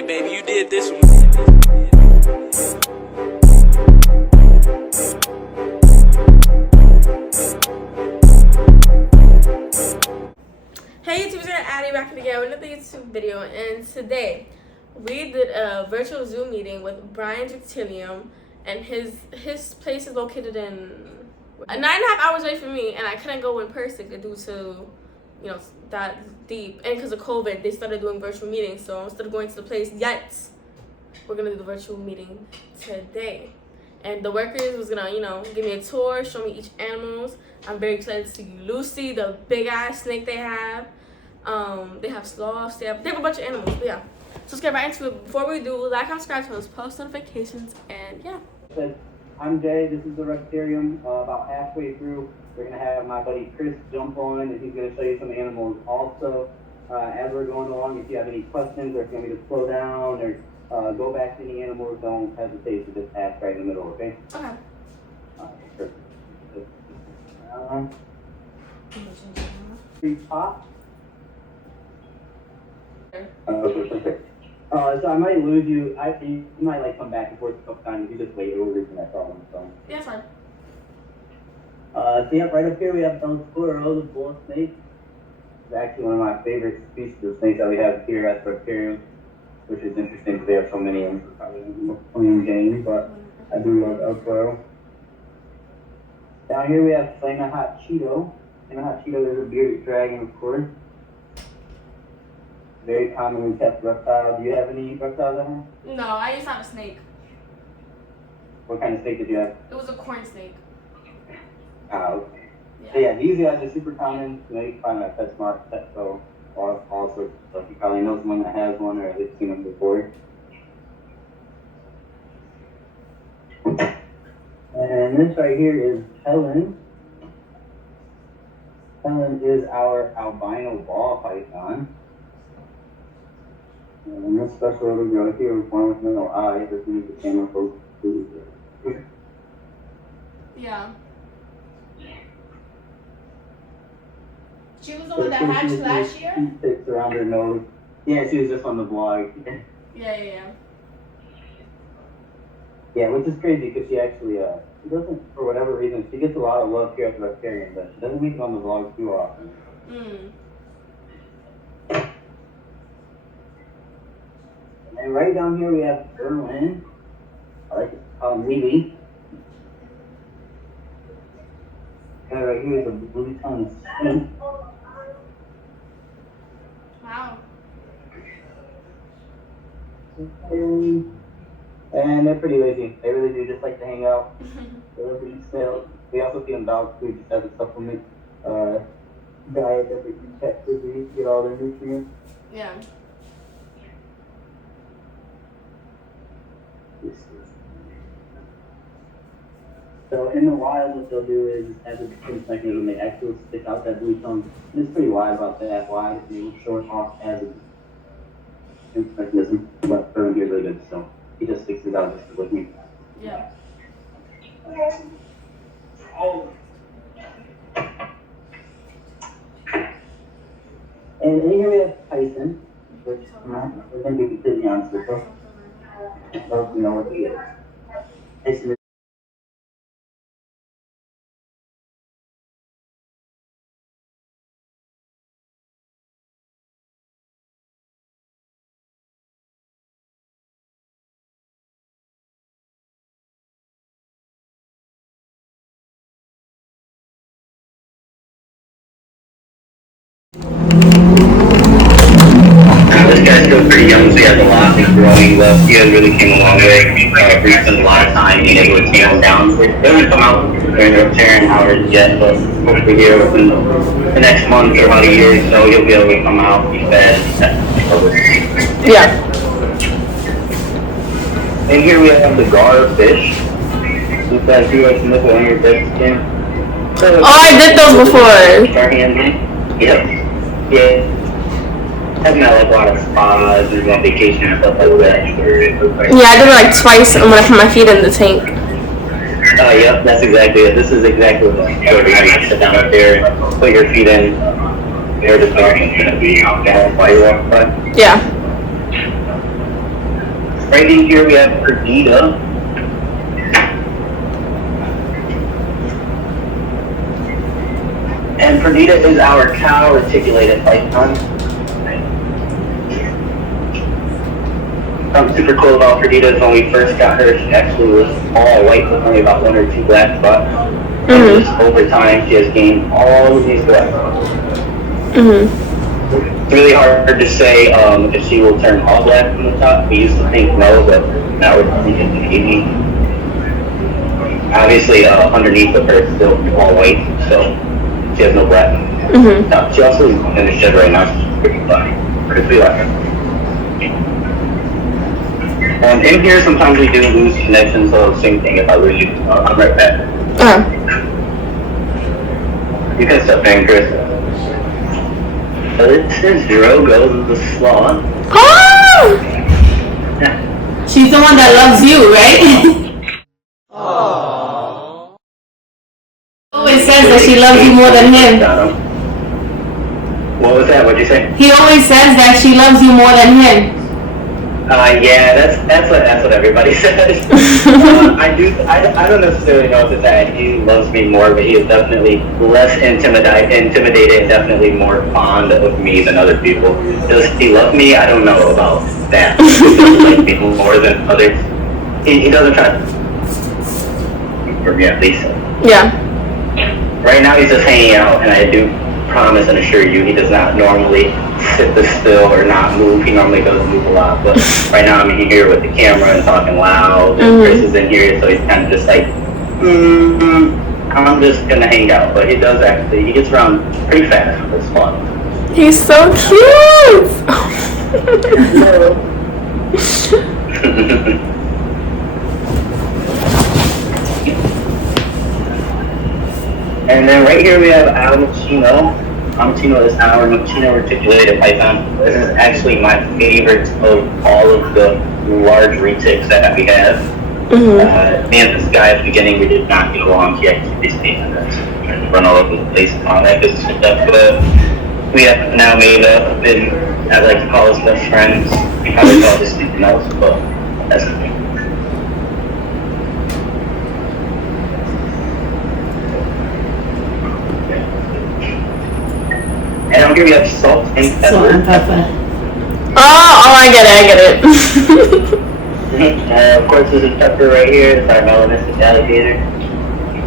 Hey baby, you did this one. Hey YouTubers, it's Addy back again with another YouTube video, and today we did a virtual Zoom meeting with Brian's Reptarium, and his place is located in 9.5 hours away from me, and I couldn't go in person due to, you know, that deep, and because of COVID they started doing virtual meetings. So instead of going to the place yet, we're gonna do the virtual meeting today, and the workers was gonna, you know, give me a tour, show me each animals. I'm very excited to see Lucy, the big ass snake they have. They have sloths, they have a bunch of animals, but yeah. So let's get right into it. Before we do, like, comment, subscribe, turn those post notifications, and yeah. I'm Jay, this is the Reptarium. About halfway through, we're going to have my buddy Chris jump on, and he's going to show you some animals also. As we're going along, if you have any questions, or if you want me to slow down, or go back to any animals, don't hesitate to just ask right in the middle, okay? Okay. Sure. Three pop. So I might lose you. You might like come back and forth a couple times. You just wait. We'll reason that problem. So. Yeah, fine. So yeah, right up here we have those squirrels, the bull snake. It's actually one of my favorite species of snakes that we have here at the Reptarium, which is interesting because they have so many of them. Probably in game, but I do love El Squirrel. Down here we have Flaming Hot Cheeto. Flaming Hot Cheeto is a bearded dragon, of course. Very commonly kept reptile. Do you have any reptiles at home? No, I used to have a snake. What kind of snake did you have? It was a corn snake. Okay. Yeah. So yeah, these guys are super common. You know, you can find them at PetSmart, Petco, all sorts of stuff. You probably know someone that has one or at least seen them before. And this right here is Helen. Helen is our albino ball python. And this special little girl here was born with no eyes, as we need the camera focus to. Yeah. She was the one that hatched last year? Sticks around her nose. Yeah, she was just on the vlog. Yeah. Yeah, which is crazy because she actually, she doesn't, for whatever reason, she gets a lot of love here at the Reptarium, but she doesn't make it on the vlog too often. And right down here we have Berlin. I like to call him Lily. And right here is a blue-tongued snake. Wow. And they're pretty lazy. They really do just like to hang out. They're pretty still. We also feed them dog food just as a supplement diet that they can catch to get all their nutrients. Yeah. So in the wild, what they'll do is, as a defense mechanism, they actually stick out that blue tongue. And it's pretty wide about that wide. They will show it off as a defense mechanism. But Berlin here is really good, so he just sticks it out just to look me. Yeah. And then here we have Tyson, which we're going to be completely honest with you. Well, you know what he is. Tyson. This guy's still pretty young, so he has a lot of growing left. He has really came a long way. We spent a lot of time being able to tame him down. They haven't come out during the Reptarium hours yet, but hopefully here within the next month or about a year or so, you'll be able to come out, be fed. Yeah. And here we have the gar fish. This guy's pretty much nipple on your dead skin. Oh, I did those before. Yep. Yeah. Haven't had like a lot of spas or on vacation and stuff like that. Yeah, I did it like twice when I put my feet in the tank. Yep, that's exactly it. This is exactly what I'm doing. You sit down up there and put your feet in. They're just going to be while you walk by. Yeah. Right in here we have Perdita. And Perdita is our cow reticulated python. Something super cool about Perdita is when we first got her, she actually was all white with only about 1 or 2 black spots. And just over time, she has gained all of these black spots. It's really hard to say if she will turn all black from the top. We used to think no, but now we're thinking maybe. Obviously, underneath of her is still all white, so she has no black. No, she also is in the shed right now. She's pretty black. Pretty black. And in here, sometimes we do lose connection, so same thing if I lose you. I'm right back. You can step in, Chris. This is Drogo, the sloth. Oh! She's the one that loves you, right? Aww. Always says that she loves you more than him. What was that? What'd you say? He always says that she loves you more than him. Yeah, that's what everybody says. I don't necessarily know if it's that he loves me more, but he is definitely less intimidated and definitely more fond of me than other people. Does he love me? I don't know about that. He doesn't like me more than others. He doesn't try to, for me at least. Yeah. Right now he's just hanging out, and I do promise and assure you he does not normally sit still or not move. He normally does move a lot, but right now I'm here with the camera and talking loud, and Chris is in here, so he's kind of just like, I'm just gonna hang out. But he does actually, he gets around pretty fast. It's fun. He's so cute! And then right here we have Albino. Albino is our Machino reticulated python. This is actually my favorite of all of the large retics that we have. Me and this guy at the beginning, we did not get along. He actually basically run all over the place and all that good stuff. But we have now made up, and I like to call us best friends. We probably call this something else, but that's the thing. And I'll give you a salt and pepper. Oh, I get it. Of course, there's a pepper right here. It's our melanistic alligator.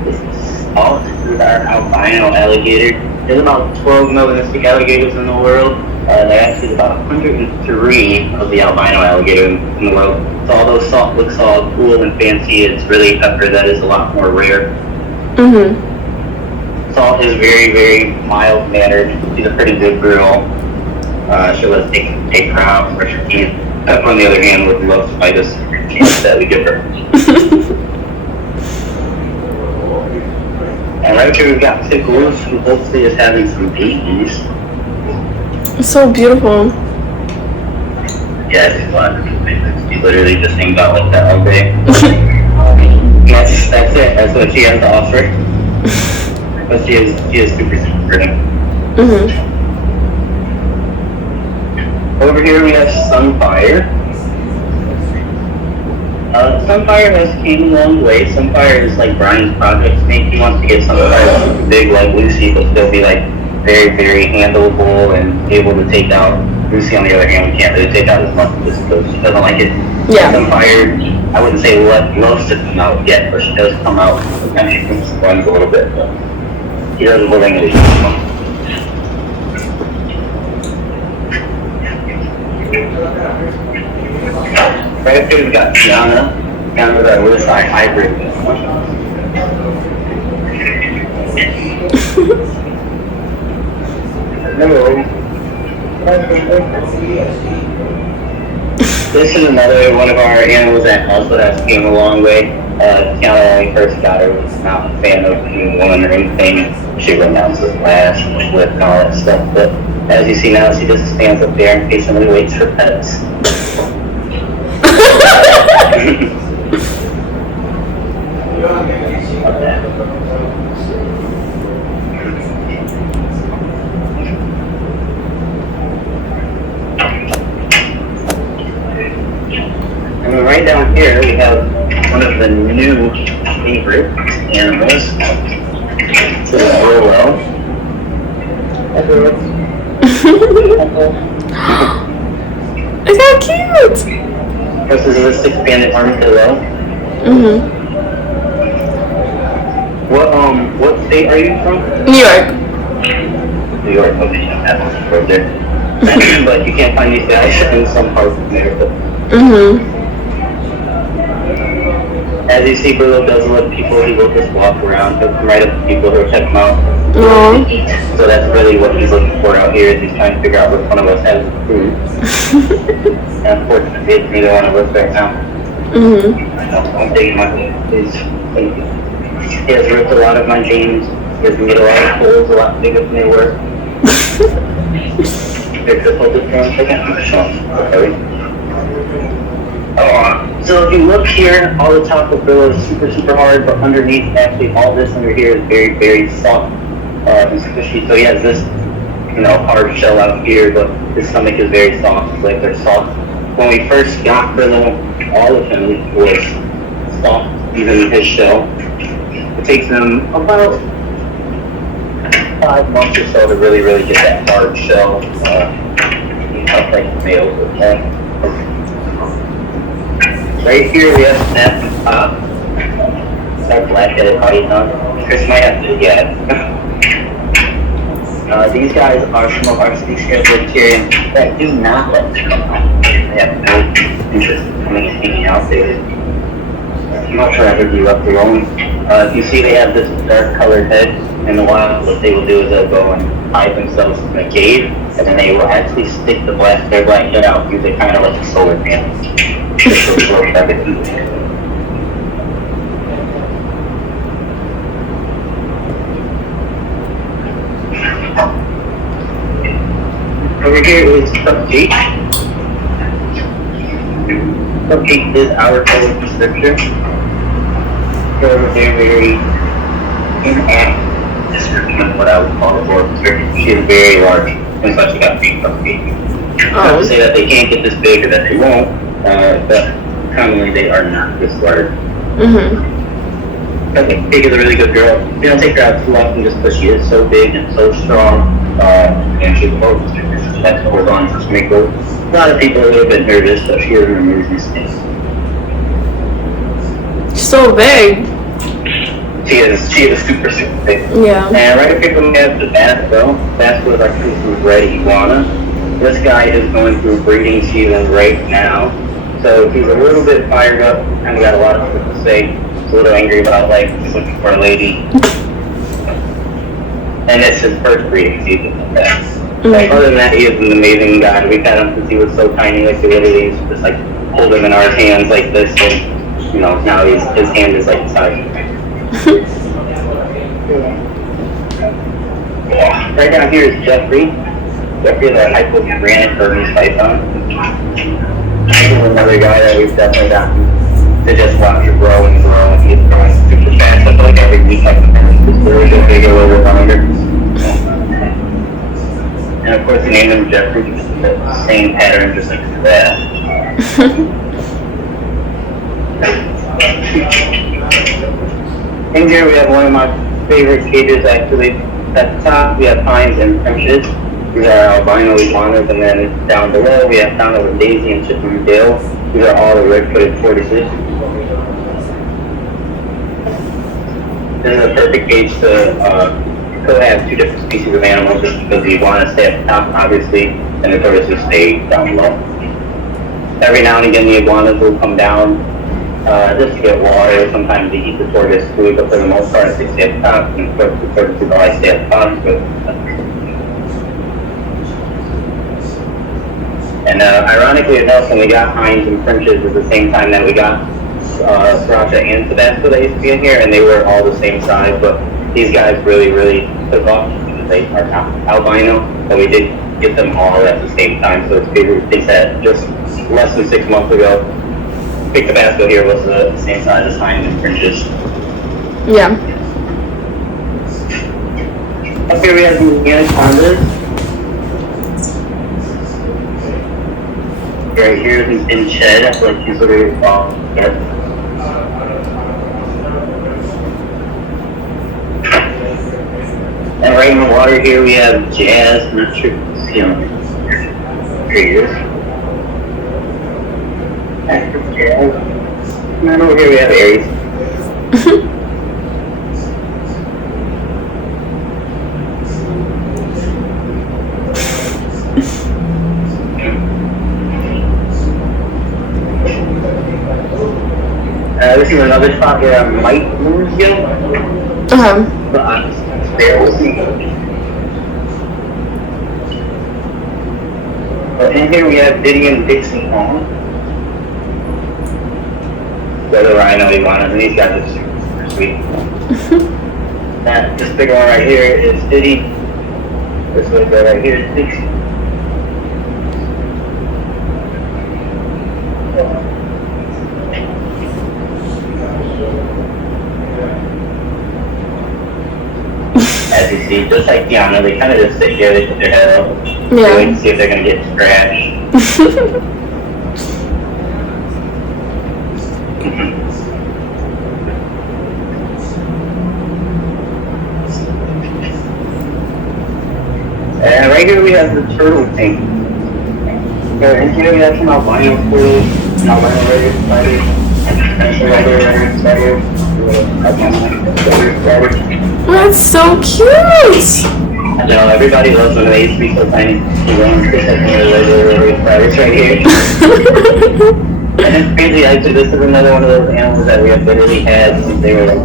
This is salt. This is our albino alligator. There's about 12 melanistic alligators in the world. There actually about 103 of the albino alligator in the world. So although salt looks all cool and fancy, it's really pepper that is a lot more rare. Salt is very, very mild-mannered. She's a pretty good girl. She'll let us take her out, brush her teeth. Pepper, on the other hand, would love to fight us every chance that we give her. And right here we've got Pickles, who hopefully is having some babies. It's so beautiful. Yeah, she's fun. She literally just hangs out like that all day. That's it. That's what she has to offer. But she is super pretty. Over here we have Sunfire. Sunfire has came a long way. Sunfire is like Brian's project snake. He wants to get Sunfire super big like Lucy, but still be like very, very handleable and able to take out. Lucy, on the other hand, we can't really take out as much just because she doesn't like it. Yeah. Sunfire, I wouldn't say loves to come out yet, but she does come out. Sometimes she runs a little bit, but he doesn't willingly come out. Right up here we've got Tiana. Tiana's our Willis-eye hybrid. Hello. This is another one of our animals that also has came a long way. Tiana, when we first got her, was not a fan of being a woman or anything. She went down to the lash and flip and all that stuff. But as you see now, she just stands up there and patiently waits for pets. And And right down here we have one of the new favorite animals. This is Willow. It's so cute! This is a 6-banded armadillo. What state are you from? New York. New York, okay, that's right there. But you can't find these guys in some parts of America. As you see, Willow does let people, he will just walk around, he'll come right up to people, he'll check them out. So that's really what he's looking for out here, is he's trying to figure out which one of us has food. And unfortunately, it's neither one of us right now. I'm taking my food. He has ripped a lot of my jeans. He has made a lot of holes a lot bigger than they were. Just hold it for 1 second. So if you look here, all the top of Willow is super, super hard, but underneath, actually, all this under here is very, very soft and squishy. So he has this, hard shell out here, but his stomach is very soft. Like they're soft. When we first got Willow, all of him was soft, even his shell. It takes them about 5 months or so to really, really get that hard shell. Like males with that. Right here we have Snap and Pop. Our black-headed python. Chris might have to get it. These guys are some of our species of Reptarium that do not let them come out. They have no interest in coming and hanging out there. Much rather be left alone. If you see, they have this dark colored head. In the wild, what they will do is they'll go and hide themselves in a cave, and then they will actually stick their black head out, use it kind of like a solar panel. Over here is Cupcake. Cupcake is our color descriptor. They're very inactive description of what I would call a dwarf description. She is very large, and so she got big Cupcake. Not to say that they can't get this big or that they won't, but commonly they are not this large. Cupcake is a really good girl. You don't take her out too often just because she is so big and so strong, and she's a dwarf descriptor, so that's what we're going to make her. A lot of people are a little bit nervous, but she is an amazing snake. So big. She is super, super big. Yeah. And right up here we have the Basco. Basco is our true red iguana. This guy is going through breeding season right now. So he's a little bit fired up, kind of got a lot of stuff to say. He's a little angry about he's looking for a lady. And it's his first breeding season. Other than that, he is an amazing guy. We've had him since he was so tiny, we literally used to just hold him in our hands like this, and now his hand is the size of Right down here is Jeffrey. Jeffrey is our hypogranite Burmese python. This is another guy that we've definitely gotten to just watch it grow and grow, and he's growing super fast. I feel like every week I can manage this little bit bigger, a little bit longer. And of course, we named him Jeffrey because it's the same pattern, just like that. In here we have one of my favorite cages actually. At the top we have pines and finches. These are albino iguanas, and then down below we have down over Daisy and Chippendale. These are all the red-footed tortoises. This is a perfect cage to have 2 different species of animals, just because the iguanas stay at the top, obviously, and the tortoises stay down low. Every now and again the iguanas will come down just to get water. Sometimes they eat the tortoise food, but for the most part they stay at the top, and of course the tortoises always stay at the bottom. And ironically enough, when we got Hines and French's at the same time that we got Sriracha and Tabasco that used to be in here, and they were all the same size, but these guys really, really took off because they are albino, but we did get them all at the same time, so it's bigger. They said just less than 6 months ago, Big Tabasco here was the same size as Hines and French's. Yeah. Up here we have the Anacondas. Right here, he's in shed. I feel like he's literally falling. Yep. And right in the water here, we have Jazz. I'm not sure if you can see him. Here he is. That's Jazz. And then over here, we have Aries. This is another spot where I might lose you. But I'm there. We'll see. But in here we have Diddy and Dixie Home. The other rhino he wanted, and these guys are super sweet. This big one right here is Diddy. This little guy right here is Dixie. As you see, just like Tiana, they kind of just sit here, they put their head up, wait to see if they're going to get scratched. And right here we have the turtle tank. So in here we have some albino food, some albino regular spiders, and some regular spiders. That's so cute! I know, everybody loves when they used to be so tiny. You want to pick up one of the regular spiders right here. And it's crazy, actually, this is another one of those animals that we have literally had since they were like,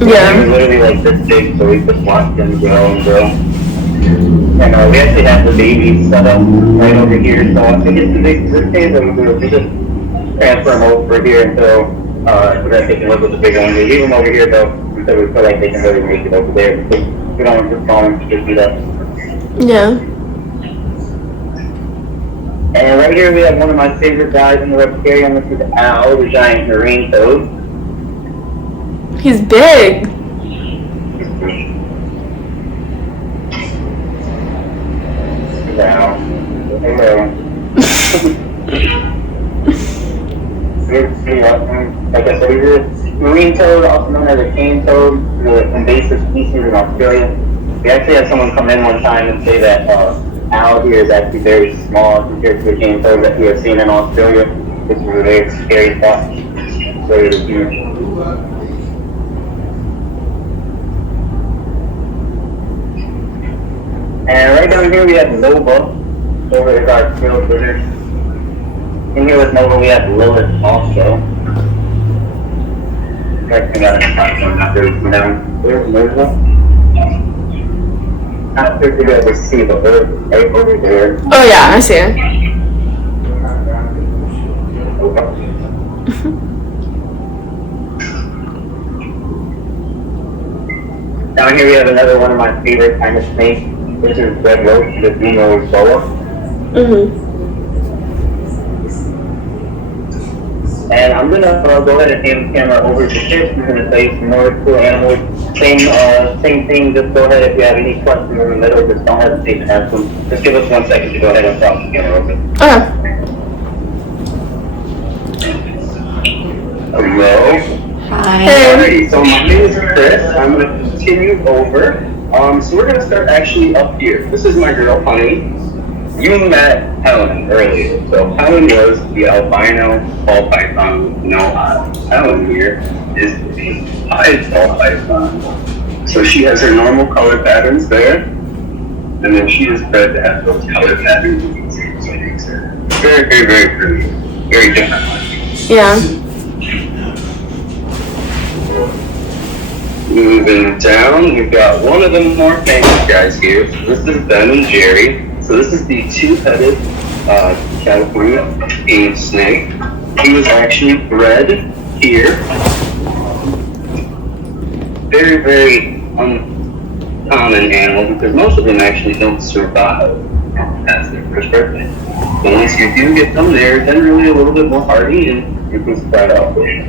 yeah. They were literally like this big, so we just watched them grow and grow. And we actually have the babies set up right over here, so once we get to this phase, we just transfer them over here until we're going to take a look at the bigger one. We leave them over here though, until we feel like they can really make it over there. We don't want to just fall and get beat up. Yeah. And right here we have one of my favorite guys in the Reptarium. This is Al, the giant marine toad. He's big. Al. Hello. Like I said, he's a marine toad, also known as a cane toad, the invasive species in Australia. We actually had someone come in one time and say that Al here is actually very small compared to the cane toad that we have seen in Australia. This is a very scary thought. Very huge. And right down here we have Nova. Over is our grilled lizard. In here with Nova we have Lilith also. I got a platform not really come down. There's Nova. Not sure if you ever see the bird right over there. Oh yeah, I see it. Down here we have another one of my favorite kind of snakes. This is red roach, the Dino boa. And I'm gonna go ahead and hand the camera over to Chris. He's gonna say some more cool animals. Same thing. Just go ahead if you have any questions in the middle. Just don't hesitate to ask them. Just give us 1 second to go ahead and talk the camera over. Hello. Hi. Alrighty, so my name is Chris. I'm gonna continue over. So we're gonna start actually up here. This is my girl, Honey. You met Helen earlier. So Helen was the albino ball python. Helen here is the pied ball python. So she has her normal color patterns there, and then she is bred to have those color patterns. You can see, so it makes her very, very, very pretty, very different. Yeah. Moving down, we've got one of the more famous guys here. This is Ben and Jerry. So this is the two-headed California king snake. He was actually bred here. Very, very uncommon animal because most of them actually don't survive past their first birthday. But once you do get them, they're generally a little bit more hardy and you can spread out there.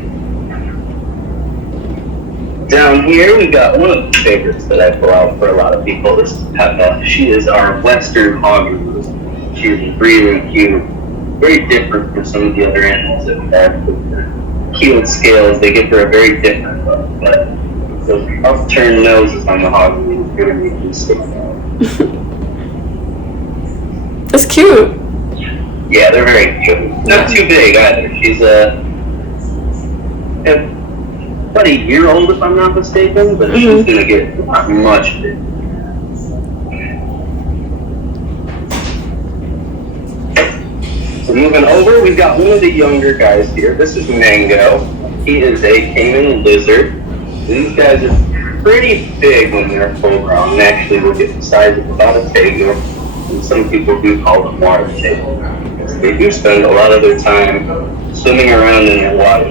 Down here, we got one of the favorites that I pull out for a lot of people. This is Peppa. She is our Western hog. She's really cute. very different from some of the other animals that we have. With the keeled scales, they give her a very different look, but those upturned noses on the hog really make you stick out. That's cute. Yeah, they're very cute. Not too big either. She's about a year old, if I'm not mistaken, but she's gonna get much bigger. So moving over, we've got one of the younger guys here. This is Mango. He is a caiman lizard. These guys are pretty big when they're full grown. They actually will get the size of about a table, and some people do call them water table. They do spend a lot of their time swimming around in their water.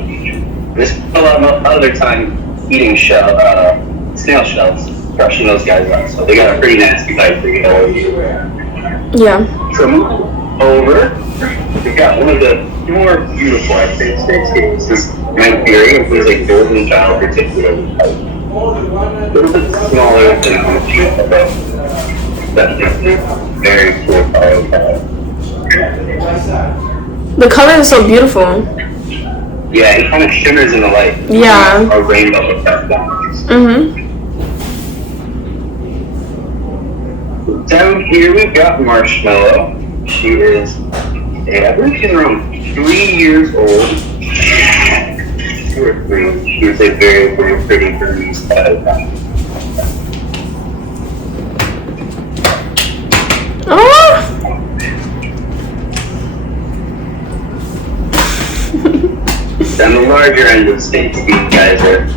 They spend a lot of their time eating snail shells, crushing those guys up. So they got a pretty nasty bite for you. Yeah. So moving over, we got one of the more beautiful, I think, snakes here. This is Reptarium. It was a golden child, particularly. A little bit smaller than a sheep, but definitely very cool color. The color is so beautiful. Yeah, it kind of shimmers in the light. Yeah. A rainbow effect. Down here we've got Marshmallow. She is, I believe she's around 3 years old. 2 or 3. She is a very, very pretty Burmese cat. Oh! On the larger end of states, these guys are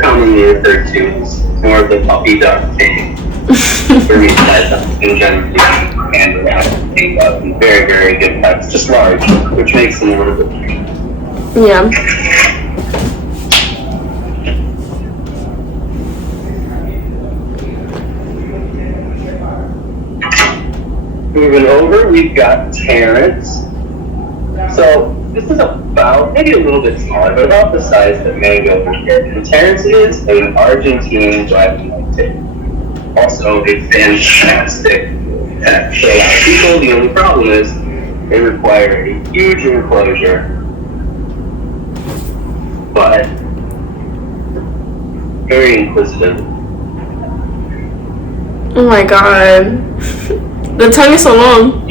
commonly referred to as more of the puppy dog thing. Burmese guys in general handle out and very, very good pets, just large, which makes them a little bit cute. Yeah. Moving over, we've got Terrence. So this is about, maybe a little bit smaller, but about the size that Mango would get. And Terrence is an Argentine Dragon. Also a fantastic pet for a lot of people. The only problem is they require a huge enclosure, but very inquisitive. Oh my god. The tongue is so long.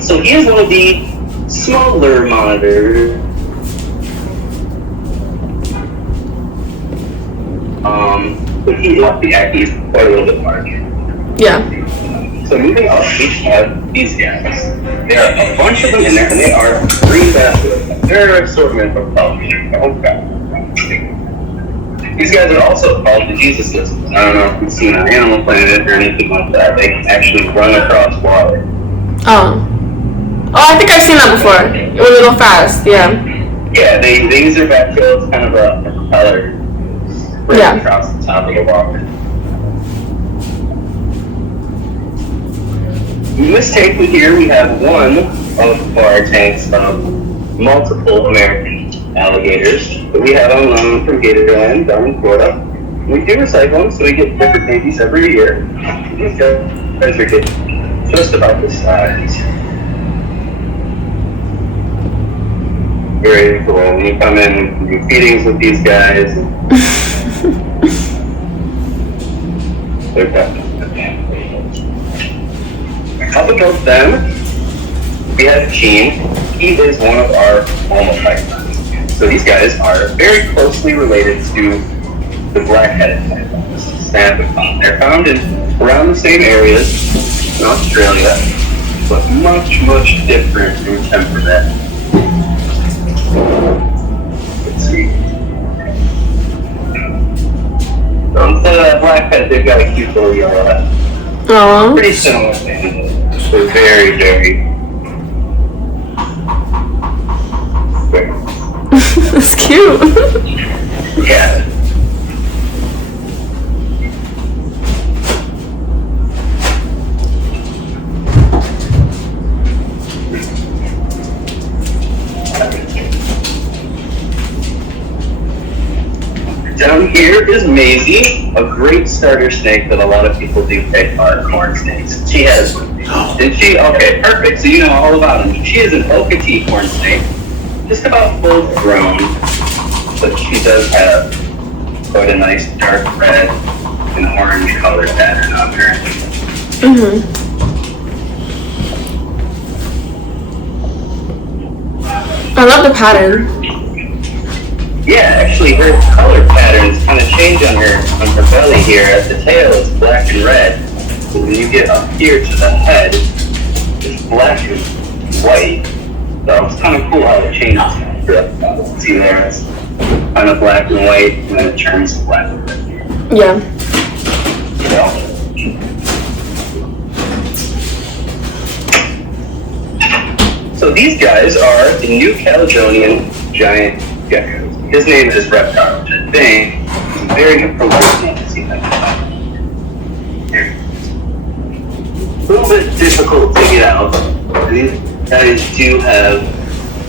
So he is one of the smaller monitors. But he's quite a little bit larger. Yeah. So moving up, we have these guys. There are a bunch of them in there, and they are green basket. They're an assortment of colors. Okay. These guys are also called the Jesus Lizards. I don't know if you've seen on Animal Planet or anything like that. They can actually run across water. Oh, I think I've seen that before. It was a little fast, yeah. Yeah, they use their back tail as kind of a propeller across the top of the water. In this tank here, we have one of our tanks of multiple American alligators that we have on loan from Gatorland down in Florida. We do recycle them, so we get different babies every year. These guys are getting just about this size. Very cool. When you come in, you do feedings with these guys. They're definitely. Up above them, we have Gene. He is one of our normal pythons. So these guys are very closely related to the black-headed pythons, Anaconda. They're found in around the same areas in Australia, but much, much different in temperament. Let's see. So instead of that black head, they've got a cute little yellow head. Aww. Pretty similar thing. They're very, very. It's cute. Yeah. Down here is Maisie, a great starter snake that a lot of people do pick are corn snakes. She has Did she? Okay, perfect. So you know all about them. She is an Okatee corn snake, just about full grown, but she does have quite a nice dark red and orange color pattern on her. I love the pattern. Yeah, actually her color patterns kind of change on her belly here. At the tail it's black and red. But when you get up here to the head, it's black and white. So it's kind of cool how it changes. See there, it's kind of black and white, and then it turns black and red. Yeah. So these guys are the New Caledonian giant geckos. His name is Reptile, which I think is a very appropriate name to see that. A little bit difficult to get out. These guys do have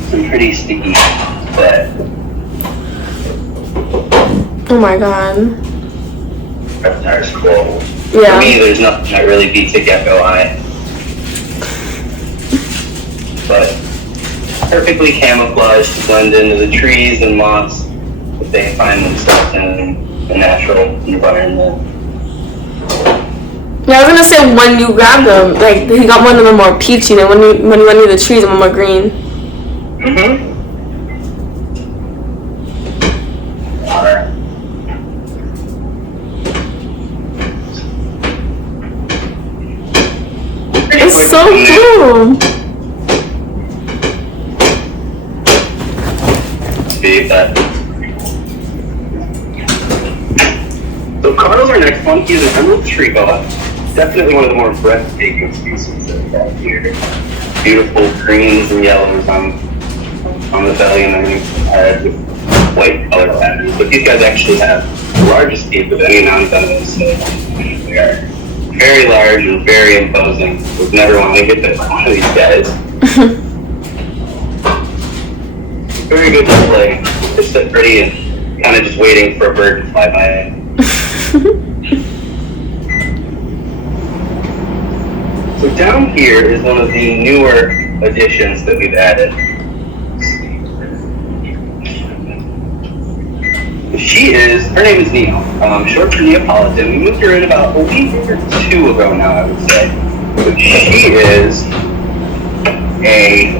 some pretty sticky but oh my god. Reptile's cool. Yeah. For me, there's nothing that really beats a gecko eye. But perfectly camouflaged to blend into the trees and moss that they find themselves in the natural environment. Yeah, I was gonna say when you grabbed them, like he got one of them more peachy than when he went into the trees and one more green. It's so cool. So Carl's our next one. He's an emerald tree boa. Definitely one of the more breathtaking species that we have here. Beautiful greens and yellows on the belly and then head with white color patterns. But these guys actually have the largest teeth of any non-venomous snake. They are very large and very imposing. Would never want to get one of these guys. Very good display. Just so pretty and kind of just waiting for a bird to fly by. So down here is one of the newer additions that we've added. Her name is Neo, short for Neapolitan. We moved her in about a week or two ago now, I would say. But she is a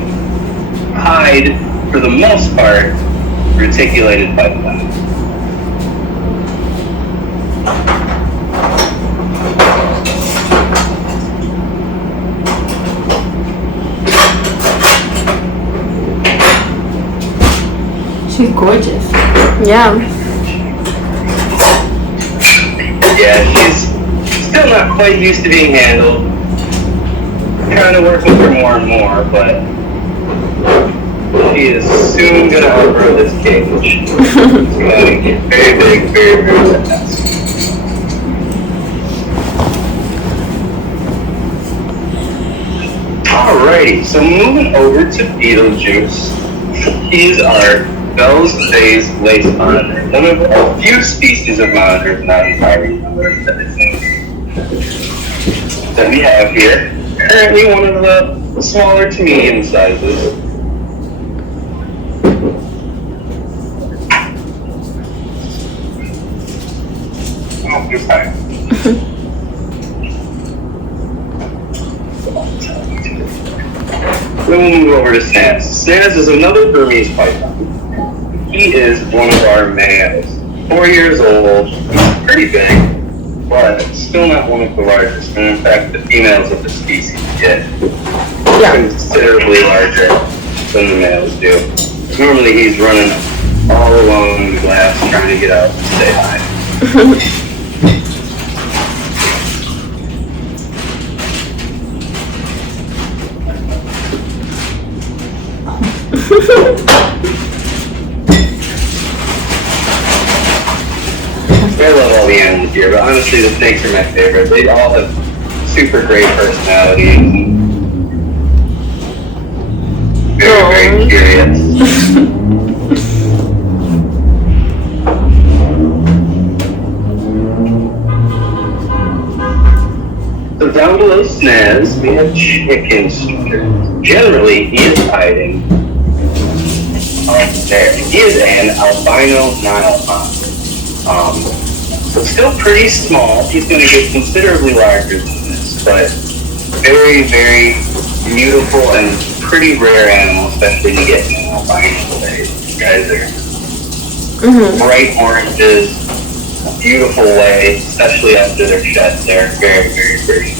hide, for the most part, reticulated python. She's gorgeous. Yeah. Yeah, she's still not quite used to being handled. Trying to work with her more and more, but she is soon going to outgrow this cage. She's going to get very big, very, very fast. Alrighty, so moving over to Beetlejuice. He's our Bell's Vase lace monitor. One of a few species of monitors, not entirely monitors, that we have here. Currently one of the smaller to medium sizes. Oh, you're fine. Then we'll move over to Snaz. Snaz is another Burmese python. He is one of our males. 4 years old. He's pretty big, but still not one of the largest. And in fact, the females of the species get considerably larger than the males do. Normally he's running all along the glass trying to get out and say hi. I love all the animals here, but honestly the snakes are my favorite. They all have super great personalities. Very, very curious. So down below Snaz, we have Chicken Streeter. Generally, he is hiding up there. He is an albino Nile fox. So still pretty small. He's going to get considerably larger than this, but very, very beautiful and pretty rare animal, especially to get in an albino today. These guys are bright oranges, beautiful way, especially after their chest. They're very, very pretty.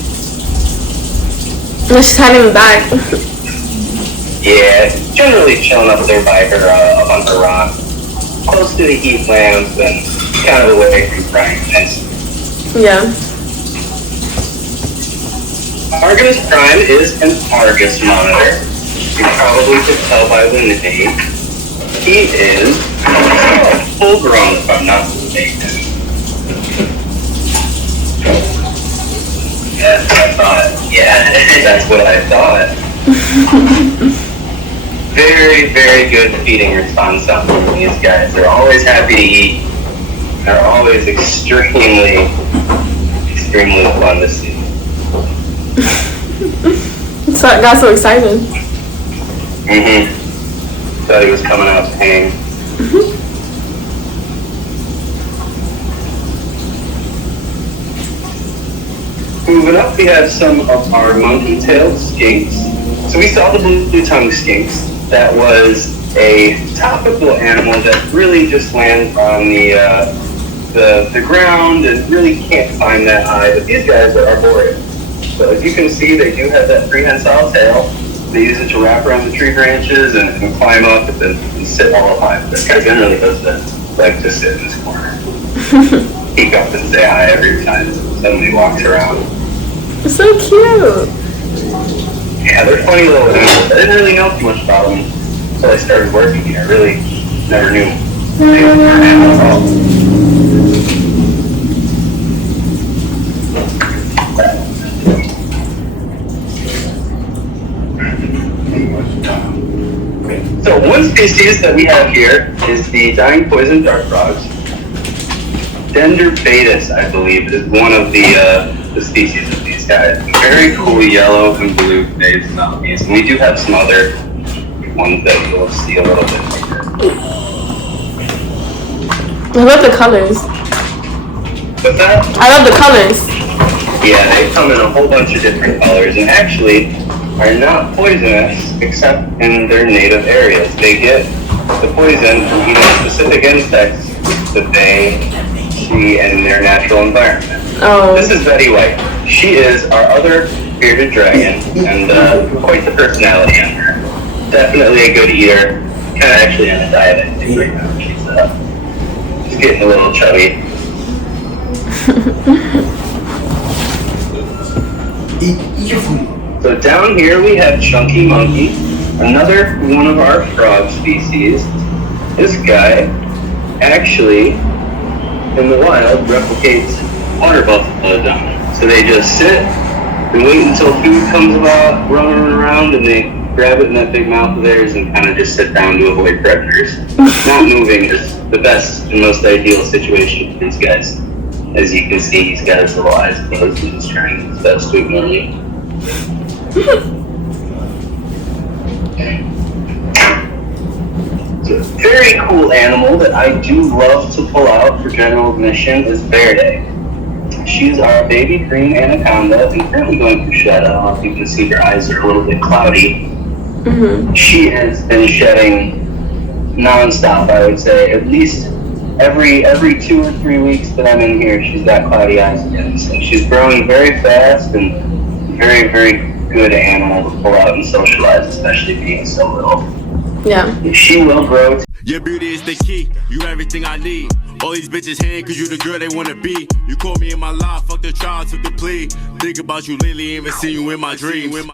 She's hiding in the back. Yeah, generally chilling up there by her, up on her rock, close to the heat lamps and kind of away from Brian. Yeah. Argus Prime is an Argus monitor. You probably could tell by the name. He is full grown, if I'm not mistaken. Yes, I thought. Yeah, that's what I thought. Very, very good feeding response on these guys. They're always happy to eat. They're always extremely, extremely fun to see. So I got so excited. Thought he was coming out to hang. Moving up, we have some of our monkey-tailed skinks. So we saw the blue-tongued skinks. That was a topical animal that really just lands on the ground and really can't climb that high. But these guys are arboreal. So as you can see, they do have that prehensile tail. They use it to wrap around the tree branches and climb up and then sit all up high. This guy generally doesn't like to sit in this corner. Peek up and say hi every time somebody walks around. It's so cute. Yeah, they're funny little animals. I didn't really know too much about them until I started working here. I really never knew they were an animal at all. So one species that we have here is the dying poison dart frogs. Dendrobatus, I believe, is one of the species of these guys. Very cool yellow and blue phase zombies. And we do have some other ones that you'll see a little bit later. I love the colors. What's that? I love the colors. Yeah, they come in a whole bunch of different colors and actually are not poisonous except in their native areas. They get the poison from eating specific insects that they see in their natural environment. Oh. This is Betty White. She is our other bearded dragon and quite the personality on her. Definitely a good eater. Kind of actually on a diet, I think, right now. She's getting a little chubby. Eat your food. So down here we have Chunky Monkey, another one of our frog species. This guy actually, in the wild, replicates water buffalo down there. So they just sit and wait until food comes about, running around, and they grab it in that big mouth of theirs and kind of just sit down to avoid predators. Not moving is the best and most ideal situation for these guys. As you can see, he's got his little eyes closed and he's trying his best to ignore me. So a very cool animal that I do love to pull out for general admission is Verde. She's our baby green anaconda and currently going through shed. I don't know if you can see her eyes are a little bit cloudy. She has been shedding non-stop, I would say. At least every 2 or 3 weeks that I'm in here, she's got cloudy eyes again. So she's growing very fast and very, very good animal to pull out and socialize, especially being so little. Yeah. She will grow. Your beauty is the key, you everything I need. All these bitches hating cause you the girl they wanna be. You called me in my life, fuck the trial, took the plea. Think about you lately, even see you in my dreams.